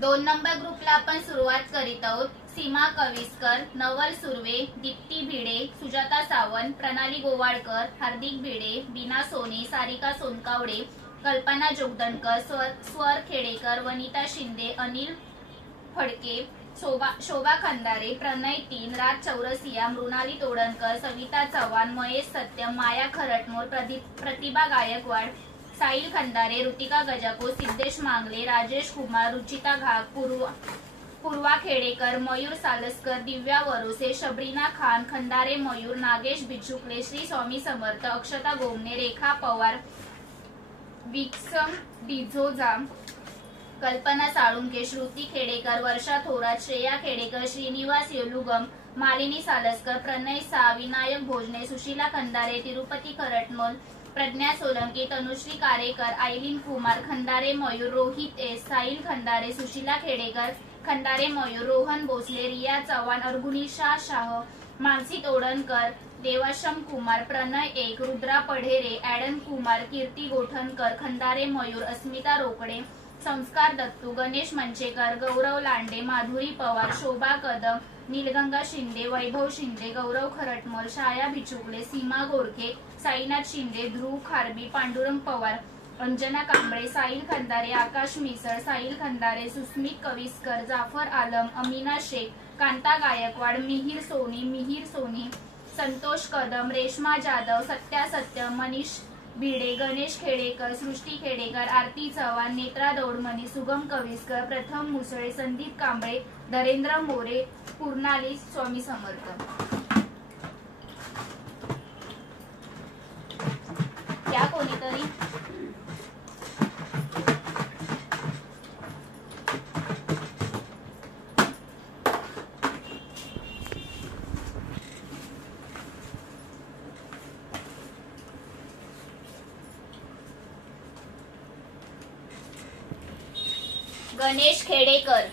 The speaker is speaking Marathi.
2 नंबर ग्रुपला आपण सुरुवात करीत आहोत। सीमा कविस्कर, नवल सुर्वे, दीप्ती भिडे, सुजाता सावंत, प्रणाली गोवाळकर, हार्दिक भिडे, बीना सोनी, सारिका सोनकावडे, कल्पना जोगदंडकर, स्वर खेडेकर, वनिता शिंदे, अनिल फडके, शोभा खंदारे, प्रणय 3, राज चौरसिया, मृणाली तोडणकर, सविता चव्हाण, महेश सत्यम, माया खरटमोर, प्रतिभा गायकवाड, साहिल खंदारे, ऋतिका गजाको, सिद्धेश मांगले, राजेश कुमार, रुचिता घाग, पूर्वा खेडेकर, मयूर सालस्कर, दिव्या वरोसे, शबरीना खान, खंदारे मयूर, नागेश बिचुकले, श्री स्वामी समर्थ, अक्षता गोमने, रेखा पवार, विक्सम डिझोजा, कल्पना साळुंके, श्रुती खेडेकर, वर्षा थोरात, श्रेया खेडेकर, श्रीनिवास येलुगम, मालिनी सालस्कर, प्रणय सा, विनायक भोजने, सुशीला खंदारे, तिरुपती खरटमोल, प्रज्ञा सोलंकी, तनुश्री कारेकर, आईलीन कुमार, खंदारे मयूर, रोहित एस, साहिल खंदारे, सुशीला खेडेकर, खंदारे मयूर, रोहन भोसले, रिया चव्हाण, अर्गुनिशा शाह, मानसी तोडणकर, देवाशम कुमार, प्रणय 1, रुद्रा पढेरे, ॲडम कुमार, कीर्ती गोठणकर, खंदारे मयूर, अस्मिता रोकडे, संस्कार दत्तू, गणेश मंचेकर, गौरव लांडे, माधुरी पवार, शोभा कदम, नीलगंगा शिंदे, वैभव शिंदे, गौरव खरटमल, छाया भिचुकले, सीमा गोरखे, साईनाथ शिंदे, ध्रुव खारबी, पांडुरंग पवार, अंजना कांबळे, साहिल खंदारे, आकाश मिसळ, साहिल खंदारे, सुस्मित कविस्कर, जाफर आलम, अमीना शेख, कांता गायकवाड, मिहिर सोनी, संतोष कदम, रेश्मा जाधव, सत्या सत्यम, मनीष भिडे, गणेश खेडेकर, सृष्टी खेडेकर, आरती चव्हाण, नेत्रा दौडमणी, सुगम कविस्कर, प्रथम मुसळे, संदीप कांबळे, धरेंद्र मोरे, पूर्णाली स्वामी समर्थ। त्या कोणीतरी गणेश खेडेकर,